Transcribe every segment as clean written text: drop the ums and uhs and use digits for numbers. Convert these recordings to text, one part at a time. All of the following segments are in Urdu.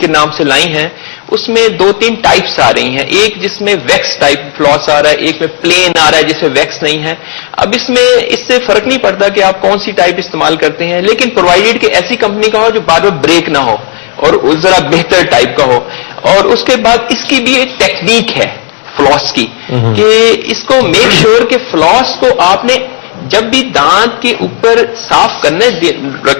کے نام سے لائی ہیں اس میں 2-3 ٹائپس آ رہی ہیں. ایک جس میں ویکس ٹائپ فلاس آ رہا ہے, ایک میں پلین آ رہا ہے جس میں ویکس نہیں ہے. اب اس میں اس سے فرق نہیں پڑتا کہ آپ کون سی ٹائپ استعمال کرتے ہیں, لیکن پرووائڈیڈ کہ ایسی کمپنی کا ہو جو بار بار بریک نہ ہو اور ذرا بہتر ٹائپ کا ہو. اور اس کے بعد اس کی بھی ایک ٹیکنیک ہے فلاس کی کہ اس کو میک شیور کہ فلاس کو آپ نے جب بھی دانت کے اوپر صاف کرنے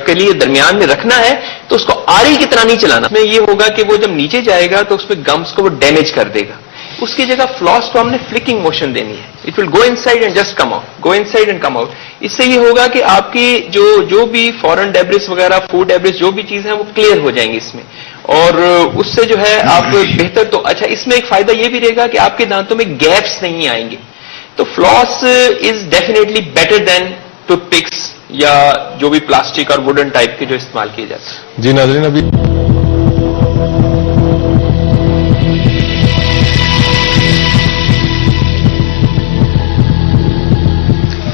کے لیے درمیان میں رکھنا ہے تو اس کو آری کی طرح نہیں چلانا. اس میں یہ ہوگا کہ وہ جب نیچے جائے گا تو اس پہ گمس کو وہ ڈیمیج کر دے گا. اس کی جگہ فلاس کو ہم نے فلکنگ موشن دینی ہے. It will go inside and just come out, go inside and come out. اس سے یہ ہوگا کہ آپ کی جو بھی فورن ڈیبرس وغیرہ, فوڈ ڈیبرس, جو بھی چیزیں ہیں وہ کلیئر ہو جائیں گی اس میں, اور اس سے جو ہے آپ بہتر. تو اچھا, اس میں ایک فائدہ یہ بھی رہے گا کہ آپ کے دانتوں میں گیپس نہیں آئیں گے. تو floss is definitely better than toothpicks یا جو بھی پلاسٹک اور ووڈن ٹائپ کے جو استعمال کیے جاتے ہیں. جی ناظرین, ابھی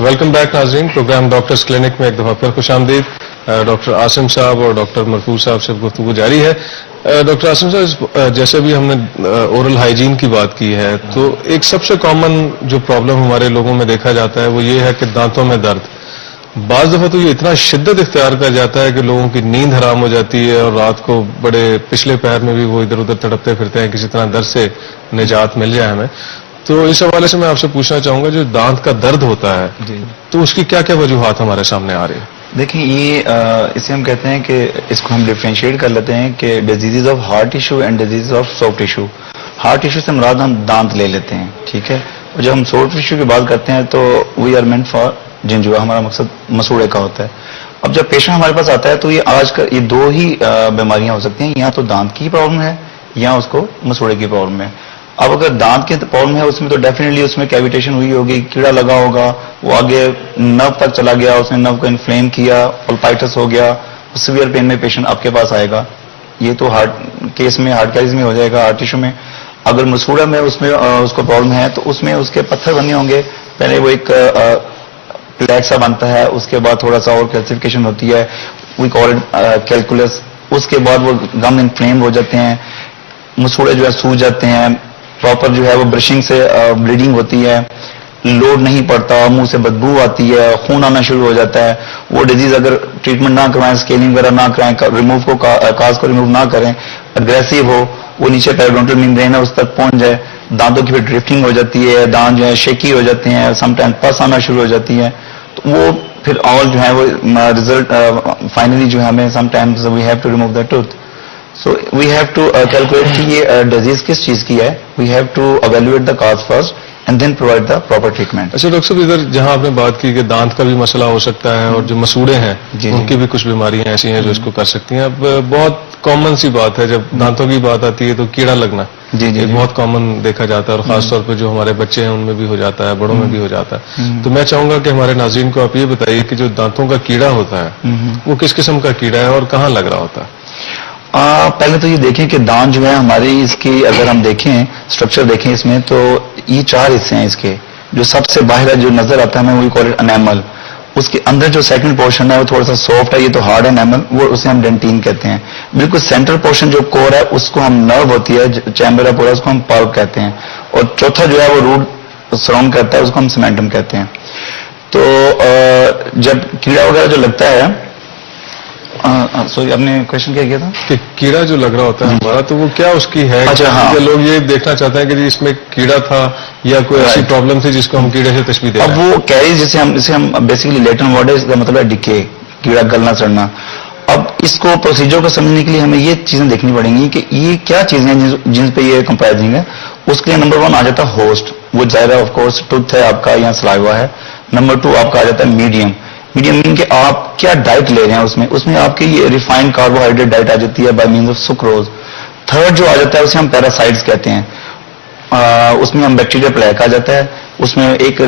ویلکم بیک ناظرین. پروگرام ڈاکٹرز کلینک میں ایک دفعہ پھر خوش آمدید. ڈاکٹر عاصم صاحب اور ڈاکٹر مرفوع صاحب سے گفتگو جاری ہے. ڈاکٹر عاصم صاحب, جیسے بھی ہم نے اورل ہائیجین کی بات کی ہے, تو ایک سب سے کامن جو پرابلم ہمارے لوگوں میں دیکھا جاتا ہے وہ یہ ہے کہ دانتوں میں درد. بعض دفعہ تو یہ اتنا شدت اختیار کر جاتا ہے کہ لوگوں کی نیند حرام ہو جاتی ہے اور رات کو بڑے پچھلے پہر میں بھی وہ ادھر ادھر تڑپتے پھرتے ہیں کسی طرح درد سے نجات مل جائے ہمیں. تو اس حوالے سے میں آپ سے پوچھنا چاہوں گا, جو دانت کا درد ہوتا ہے تو اس کی کیا کیا وجوہات ہمارے سامنے آ رہی ہیں؟ دیکھیں, یہ اسے ہم کہتے ہیں کہ اس کو ہم ڈیفرینشیٹ کر لیتے ہیں کہ disease of heart tissue and disease of soft tissue. Heart tissue سے مراد ہم دانت لے لیتے ہیں, ٹھیک ہے, اور جب ہم سافٹ ٹیشو کی بات کرتے ہیں تو we are meant for gingiva, ہمارا مقصد مسوڑے کا ہوتا ہے. اب جب پیشنٹ ہمارے پاس آتا ہے تو یہ دو ہی بیماریاں ہو سکتی ہیں, یا تو دانت کی پرابلم ہے یا اس کو مسوڑے کی پرابلم ہے. اب اگر دانت کی پرابلم ہے اس میں تو ڈیفینیٹلی اس میں کیویٹیشن ہوئی ہوگی, کیڑا لگا ہوگا, وہ آگے نرو تک چلا گیا, اس نے نرو کو انفلیم کیا, پلپائٹس ہو گیا, سیویئر پین میں پیشنٹ آپ کے پاس آئے گا. یہ تو ہارٹ کیس میں, ہارٹ کیس میں ہو جائے گا, ہارٹ ٹیشو میں. اگر مسوڑا میں اس کو پرابلم ہے تو اس میں اس کے پتھر بنے ہوں گے. پہلے وہ ایک پلیٹ سا بنتا ہے, اس کے بعد تھوڑا سا اور کیلسیفیکیشن ہوتی ہے, وی کال اٹ کیلکولس. اس کے بعد وہ گم انفلیم ہو جاتے ہیں, مسوڑے جو ہے سوج جاتے ہیں, پراپر جو ہے وہ برشنگ سے بلیڈنگ ہوتی ہے, لوڈ نہیں پڑتا, منہ سے بدبو آتی ہے, خون آنا شروع ہو جاتا ہے. وہ ڈیزیز اگر ٹریٹمنٹ نہ کروائیں, اسکیلنگ وغیرہ نہ کرائیں, ریموو کو کاز کو ریموو نہ کریں, اگریسو ہو, وہ نیچے پیریڈونٹل ممبرین ہے اس تک پہنچ جائے, دانتوں کی پھر ڈرفٹنگ ہو جاتی ہے, دانت جو ہے شیکی ہو جاتے ہیں, سم ٹائم پس آنا شروع ہو جاتی ہے. تو وہ پھر آل جو ہے وہ ریزلٹ فائنلی جو ہے ہمیں sometimes we have to remove the tooth. So we have to calculate کہ یہ ڈیزیز کس چیز کی ہے. We have to evaluate the cause first and then provide the proper treatment. اچھا ڈاکٹر صاحب, ادھر جہاں آپ نے بات کی کہ دانت کا بھی مسئلہ ہو سکتا ہے اور جو مسوڑے ہیں ان کی بھی کچھ بیماریاں ایسی ہیں جو اس کو کر سکتی ہیں. اب بہت کامن سی بات ہے, جب دانتوں کی بات آتی ہے تو کیڑا لگنا ایک بہت کامن دیکھا جاتا ہے, اور خاص طور پہ جو ہمارے بچے ہیں ان میں بھی ہو جاتا ہے, بڑوں میں بھی ہو جاتا ہے. تو میں چاہوں گا کہ ہمارے ناظرین کو آپ یہ بتائیے کہ جو دانتوں کا کیڑا ہوتا ہے وہ کس قسم کا کیڑا ہے اور کہاں لگ رہا ہوتا ہے؟ پہلے تو یہ دیکھیں کہ دانت جو ہے ہماری, اس کی اگر ہم دیکھیں اسٹرکچر دیکھیں اس میں, تو یہ 4 حصے ہیں اس کے. جو سب سے باہر جو نظر آتا ہے ہمیں وہی کال اٹ انیمل. اس کے اندر جو سیکنڈ پورشن ہے وہ تھوڑا سا سافٹ ہے, یہ تو ہارڈ انیمل, وہ اسے ہم ڈینٹین کہتے ہیں. بالکل سینٹرل پورشن جو کور ہے اس کو ہم نرو ہوتی ہے, چیمبر ہے پورا, اس کو ہم پلپ کہتے ہیں. اور چوتھا جو ہے وہ روٹ سراؤنڈ کرتا ہے, اس کو ہم سیمنٹم کہتے ہیں. تو جب کیڑا وغیرہ جو لگتا ہے, سوری آپ نے کوشچن کیا کیا تھا کہ کیڑا جو لگ رہا ہوتا ہے ہمارا, تو وہ کیا اس کی ہے؟ اچھا ہاں, لوگ یہ دیکھنا چاہتے ہیں کہ جی اس میں کیڑا تھا یا کوئی ایسی پرابلم تھی جس کو ہم کیڑے سے تشبیہ دے رہے ہیں. اب وہ کیریز جسے ہم بیسیکلی لیٹن ورڈ ہے, اس کا مطلب ہے ڈکے, کیڑا گلنا سڑنا. اب اس کو پروسیجر کو سمجھنے کے لیے ہمیں یہ چیزیں دیکھنی پڑیں گی کہ یہ کیا چیزیں ہیں جن پہ یہ کمپیرزنگ ہے. اس کے لیے نمبر 1 آ جاتا ہے ہوسٹ, وہ ظاہر آف کورس ٹوتھ ہے آپ کا یا سلائیوا ہے. نمبر 2 آپ کا آ جاتا ہے میڈیم. میڈیم مین کہ آپ کیا ڈائٹ لے رہے ہیں, اس میں آپ کی یہ ریفائنڈ کاربوہائیڈریٹ ڈائٹ آ جاتی ہے by means of screws. Third جو آ جاتا ہے اسے ہم پیراسائٹس کہتے ہیں. اس میں ہم بیکٹیریا پلیک آ جاتا ہے. اس میں ایک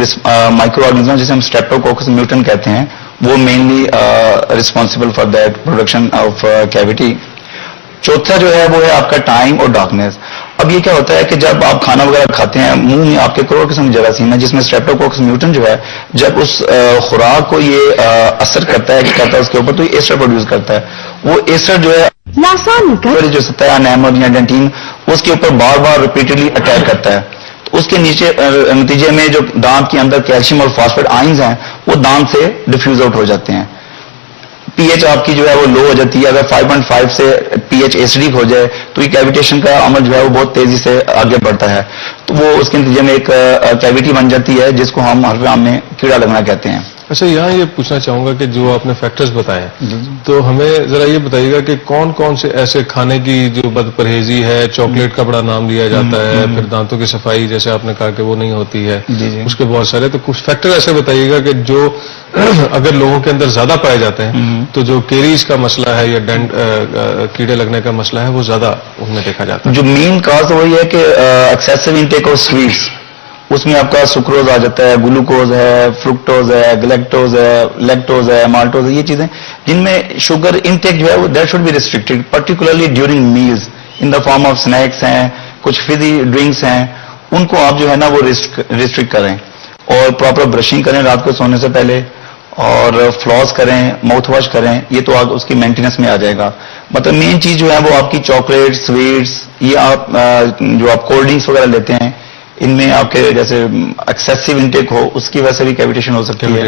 مائکرو آرگنزم جسے ہم اسٹریپٹوکوکس میوٹن کہتے ہیں, وہ mainly responsible for that production of cavity. چوتھا جو ہے وہ ہے آپ کا ٹائم اور ڈارکنیس. اب یہ کیا ہوتا ہے کہ جب آپ کھانا وغیرہ کھاتے ہیں منہ میں آپ کے کروڑ قسم کی جراثیم ہے جس میں اسٹریپٹوکوکس میوٹن جو ہے جب اس خوراک کو یہ اثر کرتا ہے اس کے اوپر تو یہ ایسٹر پروڈیوس کرتا ہے. وہ ایسٹر جو ہے جو سطح انیمل یا ڈینٹین اس کے اوپر بار بار ریپیٹڈلی اٹیک کرتا ہے. تو اس کے نیچے نتیجے میں جو دانت کے اندر کیلشیم اور فاسفیٹ آئنز ہیں وہ دانت سے ڈیفیوز آؤٹ ہو جاتے ہیں. پی ایچ آپ کی جو ہے وہ لو ہو جاتی ہے. اگر 5.5 سے پی ایچ ایسیڈک ہو جائے تو یہ کیویٹیشن کا عمل جو ہے وہ بہت تیزی سے آگے بڑھتا ہے. تو وہ اس کے نتیجے میں ایک کیویٹی بن جاتی ہے جس کو ہم حرف عام میں کیڑا لگنا کہتے ہیں. اچھا یہاں یہ پوچھنا چاہوں گا کہ جو آپ نے فیکٹرز بتائے تو ہمیں ذرا یہ بتائیے گا کہ کون کون سے ایسے کھانے کی جو بد پرہیزی ہے, چاکلیٹ کا بڑا نام لیا جاتا ہے, پھر دانتوں کی صفائی جیسے آپ نے کہا کہ وہ نہیں ہوتی ہے, اس کے بہت سارے, تو کچھ فیکٹر ایسے بتائیے گا کہ جو اگر لوگوں کے اندر زیادہ پائے جاتے ہیں تو جو کیریز کا مسئلہ ہے یا کیڑے لگنے کا مسئلہ ہے وہ زیادہ ان میں دیکھا جاتا ہے. جو مین کاز وہی ہے کہ ایکسیسو انٹیک آف سویٹس, اس میں آپ کا سکروز آ جاتا ہے, گلوکوز ہے, فرکٹوز ہے, گلیکٹوز ہے, لیکٹوز ہے, مالٹوز ہے, یہ چیزیں جن میں شوگر انٹیک جو ہے وہ that should be restricted particularly during meals in the form of snacks ہیں, کچھ فزی ڈرنکس ہیں, ان کو آپ جو ہے نا وہ ریسٹرکٹ کریں. اور پراپر برشنگ کریں رات کو سونے سے پہلے, اور فلاس کریں, ماؤتھ واش کریں, یہ تو اس کی مینٹیننس میں آ جائے گا. مطلب مین چیز جو ہے وہ آپ کی چاکلیٹ, سویٹس, یہ آپ جو آپ کولڈ ڈرنکس وغیرہ لیتے ہیں ان میں آپ کے جیسے ایکسیسو انٹیک ہو اس کی وجہ سے بھی کیویٹیشن ہو سکتی ہے,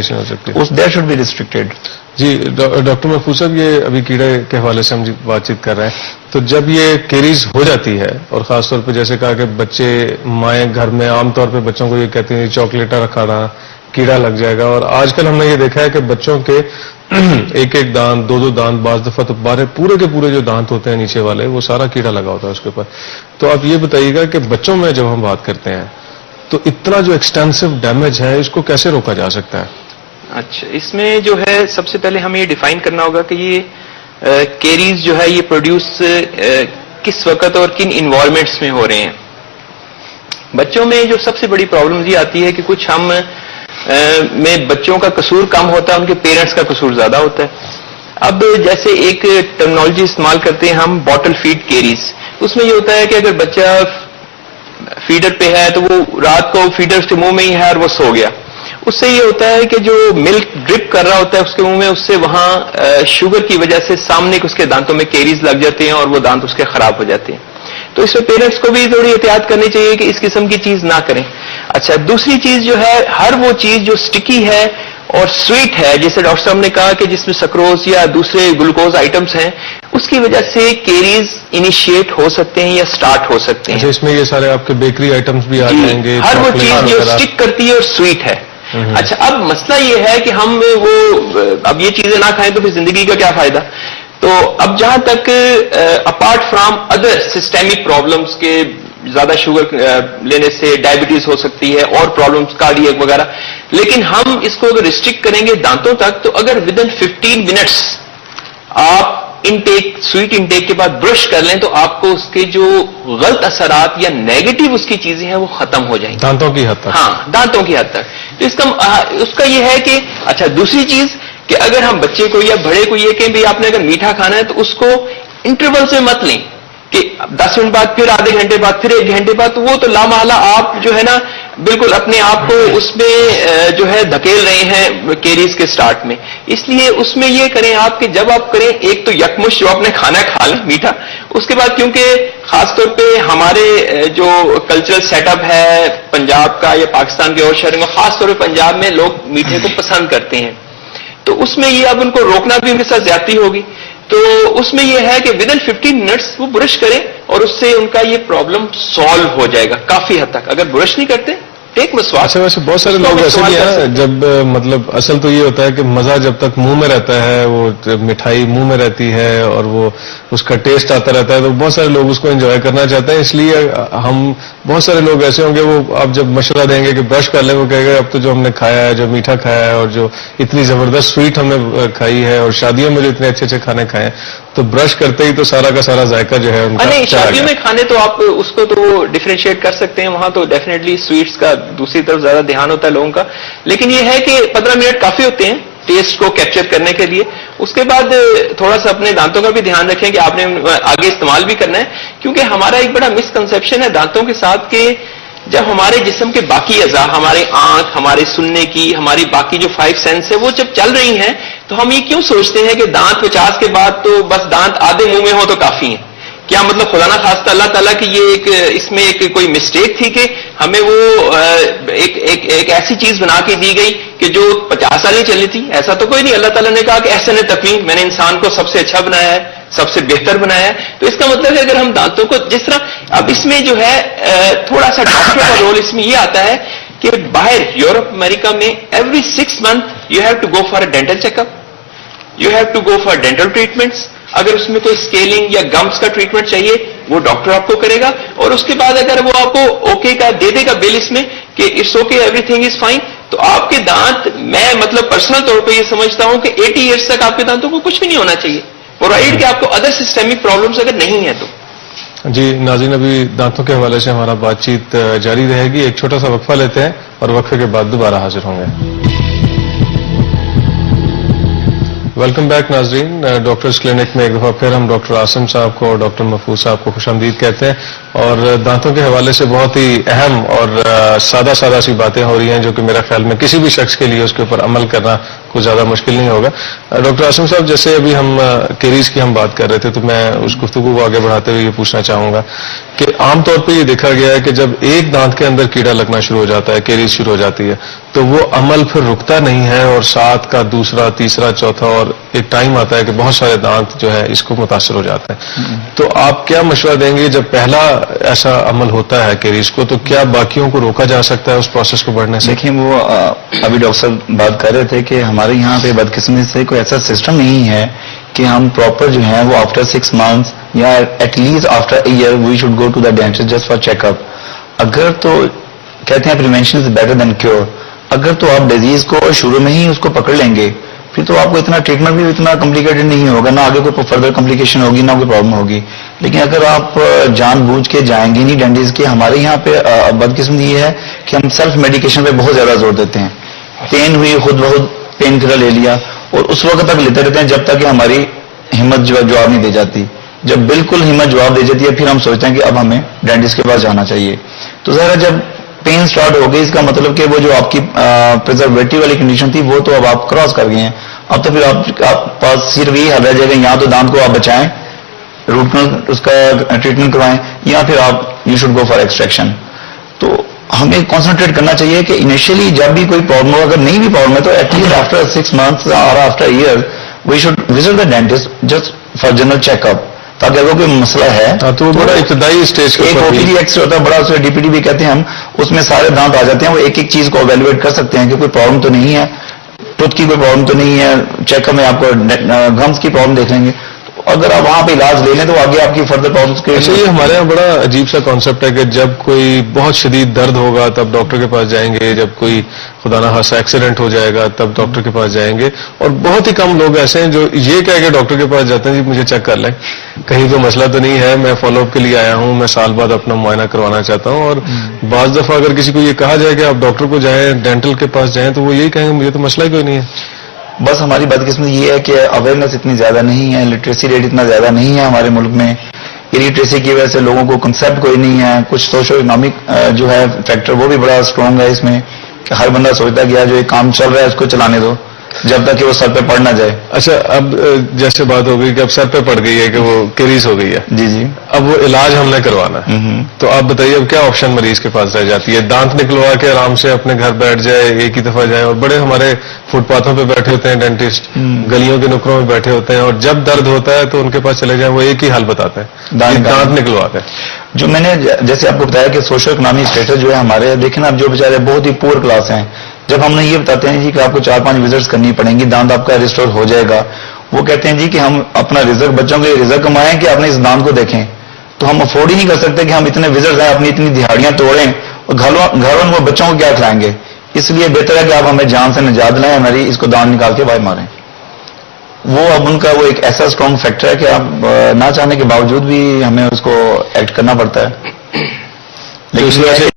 اس دیٹ شوڈ بی ریسٹرکٹیڈ. جی ڈاکٹر محفوظ صاحب, یہ ابھی کیڑے کے حوالے سے ہم بات چیت کر رہے ہیں, تو جب یہ کیریز ہو جاتی ہے اور خاص طور پہ جیسے کہا کہ بچے مائیں گھر میں عام طور پہ بچوں کو یہ کہتے ہیں چاکلیٹا رکھا رہا کیڑا لگ جائے گا, اور آج کل ہم نے یہ دیکھا ہے کہ بچوں کے ایک ایک دانت, دو دانت, بعض دفعہ تو پورے کے پورے جو دانت ہوتے ہیں نیچے والے وہ سارا کیڑا لگا ہوتا ہے اس کے اوپر. تو آپ یہ بتائیے گا کہ بچوں میں جب ہم بات کرتے ہیں تو اتنا جو ایکسٹینسو ڈیمیج ہے اس کو کیسے روکا جا سکتا ہے؟ اچھا, اس میں جو ہے سب سے پہلے ہمیں یہ ڈیفائن کرنا ہوگا کہ یہ کیریز جو ہے یہ پروڈیوس کس وقت اور کن انوائرمنٹس میں ہو رہے ہیں. بچوں میں جو سب سے بڑی پرابلم یہ آتی ہے کہ کچھ ہم میں بچوں کا قصور کم ہوتا ہے, ان کے پیرنٹس کا قصور زیادہ ہوتا ہے. اب جیسے ایک ٹرمنالوجی استعمال کرتے ہیں ہم باٹل فیڈ کیریز, اس میں یہ ہوتا ہے کہ اگر بچہ فیڈر پہ ہے تو وہ رات کو فیڈر اس کے منہ میں ہی ہے اور وہ سو گیا, اس سے یہ ہوتا ہے کہ جو ملک ڈرپ کر رہا ہوتا ہے اس کے منہ میں, اس سے وہاں شوگر کی وجہ سے سامنے اس کے دانتوں میں کیریز لگ جاتے ہیں اور وہ دانت اس کے خراب ہو جاتے ہیں. تو اس میں پیرنٹس کو بھی تھوڑی احتیاط کرنی چاہیے کہ اس قسم کی چیز نہ کریں. اچھا, دوسری چیز جو ہے ہر وہ چیز جو سٹکی ہے اور سویٹ ہے, جیسے ڈاکٹر صاحب نے کہا کہ جس میں سکروز یا دوسرے گلوکوز آئٹمس ہیں, اس کی وجہ سے کیریز انیشیٹ ہو سکتے ہیں یا سٹارٹ ہو سکتے ہیں. اس میں یہ سارے آپ کے بیکری آئٹمس بھی آ جائیں گے, ہر وہ چیز جو سٹک کرتی ہے اور سویٹ ہے. اچھا, اب مسئلہ یہ ہے کہ ہم اب یہ چیزیں نہ کھائیں تو پھر زندگی کا کیا فائدہ. تو اب جہاں تک apart from other systemic problems کے زیادہ شوگر لینے سے ڈائبٹیز ہو سکتی ہے اور پرابلمس کارڈیک وغیرہ, لیکن ہم اس کو اگر ریسٹرکٹ کریں گے دانتوں تک, تو اگر ود ان 15 منٹس آپ انٹیک سویٹ انٹیک کے بعد برش کر لیں تو آپ کو اس کے جو غلط اثرات یا نیگیٹو اس کی چیزیں ہیں وہ ختم ہو جائیں گی دانتوں کی حد تک. ہاں, دانتوں کی حد تک. تو اس کا یہ ہے کہ اچھا, دوسری چیز کہ اگر ہم بچے کو یا بڑے کو یہ کہیں بھی آپ نے اگر میٹھا کھانا ہے تو اس کو انٹرول سے مت لیں کہ 10 منٹ بعد, پھر آدھے گھنٹے بعد, پھر 1 گھنٹے بعد, تو وہ تو لامحالہ آپ جو ہے نا بالکل اپنے آپ کو اس میں جو ہے دھکیل رہے ہیں کیریز کے سٹارٹ میں. اس لیے اس میں یہ کریں آپ کہ جب آپ کریں ایک تو یکمش جو آپ نے کھانا کھا لیں میٹھا, اس کے بعد کیونکہ خاص طور پہ ہمارے جو کلچرل سیٹ اپ ہے پنجاب کا یا پاکستان کے اور شہروں میں, خاص طور پہ پنجاب میں لوگ میٹھے کو پسند کرتے ہیں, تو اس میں یہ اب ان کو روکنا بھی ان کے ساتھ زیادتی ہوگی. تو اس میں یہ ہے کہ ود ان 15 منٹس وہ برش کریں اور اس سے ان کا یہ پرابلم سالو ہو جائے گا کافی حد تک. اگر برش نہیں کرتے ایک مسواک. اچھا, ویسے بہت سارے لوگ ایسے بھی ہیں جب مطلب اصل تو یہ ہوتا ہے کہ مزہ جب تک منہ میں رہتا ہے, وہ مٹھائی منہ میں رہتی ہے اور وہ اس کا ٹیسٹ آتا رہتا ہے, تو بہت سارے لوگ اس کو انجوائے کرنا چاہتے ہیں. اس لیے ہم بہت سارے لوگ ایسے ہوں گے وہ آپ جب مشورہ دیں گے کہ برش کر لیں, وہ کہے گا اب تو جو ہم نے کھایا ہے, جو میٹھا کھایا ہے اور جو اتنی زبردست سویٹ ہم نے کھائی ہے اور شادیوں میں جو اتنے اچھے اچھے کھانے کھائے ہیں, تو برش کرتے ہی تو سارا کا سارا ذائقہ جو ہے ان کا. نہیں, شادیوں میں کھانے تو آپ اس کو تو ڈیفرینشیٹ کر سکتے ہیں, وہاں تو ڈیفینیٹلی سویٹس کا دوسری طرف زیادہ دھیان ہوتا ہے لوگوں کا, لیکن یہ ہے کہ 15 منٹ کافی ہوتے ہیں ٹیسٹ کو کیپچر کرنے کے لیے. اس کے بعد تھوڑا سا اپنے دانتوں کا بھی دھیان رکھیں کہ آپ نے آگے استعمال بھی کرنا ہے, کیونکہ ہمارا ایک بڑا مسکنسیپشن ہے دانتوں کے ساتھ کہ جب ہمارے جسم کے باقی اعضاء، ہمارے آنکھ، ہمارے سننے کی، ہماری باقی جو 5 سینس ہے وہ جب چل رہی ہیں تو ہم یہ کیوں سوچتے ہیں کہ دانت 50 کے بعد تو بس دانت آدھے منہ میں ہو تو کافی ہیں؟ کیا مطلب خدا نہ خواستہ اللہ تعالیٰ کی یہ اس میں کوئی مسٹیک تھی کہ ہمیں وہ ایک ایسی چیز بنا کے دی گئی کہ جو 50 سال ہی چلنی تھی؟ ایسا تو کوئی نہیں. اللہ تعالیٰ نے کہا کہ احسن تقویم، میں نے انسان کو سب سے اچھا بنایا ہے، سب سے بہتر بنایا ہے. تو اس کا مطلب ہے اگر ہم دانتوں کو جس طرح، اب اس میں جو ہے تھوڑا سا ڈاکٹر کا رول اس میں یہ آتا ہے کہ باہر یورپ امریکہ میں every 6 months you have to go for a dental check up, you have to go for dental treatments. اگر اس میں کوئی اسکیلنگ یا گمس کا ٹریٹمنٹ چاہیے وہ ڈاکٹر آپ کو کرے گا، اور اس کے بعد اگر وہ آپ کو اوکے کا دے دے گا بل اس میں کہ it's okay everything is fine, تو آپ کے دانت، میں مطلب پرسنل طور پہ یہ سمجھتا ہوں کہ 80 ایئرس تک آپ کے دانتوں کو کچھ بھی نہیں ہونا چاہیے، پرووائڈ کہ آپ کو ادر سسٹمک پرابلمس اگر نہیں ہے تو. جی ناظرین، ابھی دانتوں کے حوالے سے ہمارا بات چیت جاری رہے گی. ایک چھوٹا سا وقفہ لیتے ہیں اور وقفے کے بعد دوبارہ حاضر ہوں گے. ویلکم بیک ناظرین. ڈاکٹرز کلینک میں ایک دفعہ پھر ہم ڈاکٹر عاصم صاحب کو اور ڈاکٹر محفوظ صاحب کو خوش آمدید کہتے ہیں. اور دانتوں کے حوالے سے بہت ہی اہم اور سادہ سی باتیں ہو رہی ہیں جو کہ میرا خیال میں کسی بھی شخص کے لیے اس کے اوپر عمل کرنا کوئی زیادہ مشکل نہیں ہوگا. ڈاکٹر عاصم صاحب، جیسے ابھی ہم کیریز کی ہم بات کر رہے تھے تو میں اس گفتگو کو آگے بڑھاتے ہوئے یہ پوچھنا چاہوں گا کہ عام طور پہ یہ دیکھا گیا ہے کہ جب ایک دانت کے اندر کیڑا لگنا شروع ہو جاتا ہے، کیریز شروع ہو جاتی ہے، تو وہ عمل پھر رکتا نہیں ہے اور ساتھ کا دوسرا، تیسرا، چوتھا، اور ایک ٹائم آتا ہے کہ بہت سارے دانت جو ہے اس کو متاثر ہو جاتے ہیں. تو آپ کیا مشورہ دیں گے جب پہلا ایسا عمل ہوتا ہے کیریز کو، تو کیا باقیوں کو روکا جا سکتا ہے اس پروسیس کو بڑھنے سے؟ دیکھیں، وہ ابھی ڈاکٹر صاحب بات کر رہے تھے کہ ہمارے یہاں پہ بدقسمتی سے کوئی ایسا سسٹم نہیں ہے کہ ہم پراپر جو ہے وہ آفٹر 6 months یا at least after a year we should go to the dentist just for check up. اگر تو کہتے ہیں prevention is better than cure. اگر تو آپ ڈیزیز کو شروع میں ہی اس کو پکڑ لیں گے پھر تو آپ کو اتنا ٹریٹمنٹ بھی اتنا کمپلیکیٹڈ نہیں ہوگا، نہ آگے کوئی فردر کمپلیکیشن ہوگی، نہ کوئی پرابلم ہوگی. لیکن اگر آپ جان بوجھ کے جائیں گے نہیں ڈینٹسٹ کے، ہمارے یہاں پہ بدقسمتی یہ ہے کہ ہم سیلف میڈیکیشن پہ بہت زیادہ زور دیتے ہیں. پین ہوئی خود بخود پین کلر لے لیا اور اس وقت تک لیتے رہتے ہیں جب تک کہ ہماری ہمت جواب نہیں دے جاتی. جب بالکل ہمت جواب دے جاتی ہے پھر ہم سوچتے ہیں کہ اب ہمیں ڈینٹسٹ کے پاس جانا چاہیے. تو ظاہر جب پین سٹارٹ ہو گئی، اس کا مطلب کہ وہ جو آپ کی پرزرویٹو والی کنڈیشن تھی وہ تو اب آپ کراس کر گئے ہیں. اب تو پھر آپ پاس صرف یہی حل رہ جائے گا، یا تو دانت کو آپ بچائیں، روٹ کنال اس کا ٹریٹمنٹ کروائیں، یا پھر آپ you should go for extraction. تو ہمیں کنسنٹریٹ کرنا چاہیے کہ انیشیلی جب بھی کوئی پرابلم ہو، اگر نہیں بھی پرابلم ہے تو ایٹ لیسٹ آفٹر 6 months اور after year we should visit the dentist just for general check up, تاکہ اگر کوئی مسئلہ ہے تو وہ بڑا ابتدائی اسٹیج کا ایک او پی ڈی ایکس ہوتا ہے بڑا، اسے ڈی پی ڈی بھی کہتے ہیں ہم، اس میں سارے دانت آ جاتے ہیں. وہ ایک ایک چیز کو ایویلویٹ کر سکتے ہیں کہ کوئی پرابلم تو نہیں ہے، ٹوتھ کی کوئی پرابلم تو نہیں ہے. چیک اپ میں آپ کو گمس کی پرابلم دیکھ لیں گے. اگر آپ وہاں پہ علاج لے لیں تو آگے آپ کی فردر پرابلمس کے اچھا، یہ ہمارے یہاں بڑا عجیب سا کانسیپٹ ہے کہ جب کوئی بہت شدید درد ہوگا تب ڈاکٹر کے پاس جائیں گے، جب کوئی خدا نہ خواستہ ایکسیڈنٹ ہو جائے گا تب ڈاکٹر کے پاس جائیں گے. اور بہت ہی کم لوگ ایسے ہیں جو یہ کہہ کے ڈاکٹر کے پاس جاتے ہیں جی مجھے چیک کر لیں، کہیں کوئی مسئلہ تو نہیں ہے، میں فالو اپ کے لیے آیا ہوں، میں سال بعد اپنا معائنہ کروانا چاہتا ہوں. اور بعض دفعہ اگر کسی کو یہ کہا جائے کہ آپ ڈاکٹر کو جائیں، ڈینٹل کے پاس جائیں، تو وہ یہی کہیں گے مجھے تو مسئلہ ہی کوئی نہیں ہے. بس ہماری بدقسمتی یہ ہے کہ اویئرنیس اتنی زیادہ نہیں ہے، لٹریسی ریٹ اتنا زیادہ نہیں ہے ہمارے ملک میں. لٹریسی کی وجہ سے لوگوں کو کنسیپٹ کوئی نہیں ہے. کچھ سوشو اکنامک جو ہے فیکٹر وہ بھی بڑا اسٹرانگ ہے اس میں کہ ہر بندہ سوچتا ہے کہ جو یہ کام چل رہا ہے اس کو چلانے دو جب تک کہ وہ سر پہ پڑ نہ جائے. اچھا، اب جیسے بات ہو گئی کہ اب سر پہ پڑ گئی ہے کہ وہ کیریز ہو گئی ہے، جی جی، اب وہ علاج ہم نے کروانا ہے، تو آپ بتائیے اب کیا آپشن مریض کے پاس رہ جاتی ہے؟ دانت نکلوا کے آرام سے اپنے گھر بیٹھ جائے، ایک ہی دفعہ جائے، اور بڑے ہمارے فٹ پاتھوں پہ بیٹھے ہوتے ہیں ڈینٹسٹ، گلیوں کے نکروں میں بیٹھے ہوتے ہیں، اور جب درد ہوتا ہے تو ان کے پاس چلے جائیں، وہ ایک ہی حل بتاتے ہیں، دانت نکلوا کے. جو میں نے جیسے آپ کو بتایا کہ سوشل اکنامک اسٹیٹس جو ہے ہمارے، دیکھیں اب جو بیچارے بہت ہی پور کلاس ہیں، جب ہم نے یہ بتاتے ہیں جی کہ آپ کو 4-5 وزٹس کرنی پڑیں گی، دانت آپ کا ریسٹور ہو جائے گا، وہ کہتے ہیں جی کہ ہم اپنا رزق بچوں کے لیے رزق کمائیں کہ اپنے اس دانت کو دیکھیں. تو ہم افورڈ ہی نہیں کر سکتے کہ ہم اتنے وزٹس ہیں، اپنی اتنی دہاڑیاں توڑیں اور گھر وہ بچوں کو کیا کھلائیں گے. اس لیے بہتر ہے کہ آپ ہمیں جان سے نجات لیں، ہماری اس کو دانت نکال کے باہر ماریں. وہ اب ان کا وہ ایک ایسا اسٹرانگ فیکٹر ہے کہ آپ نہ چاہنے کے باوجود بھی ہمیں اس کو ایکٹ کرنا پڑتا ہے. لیکن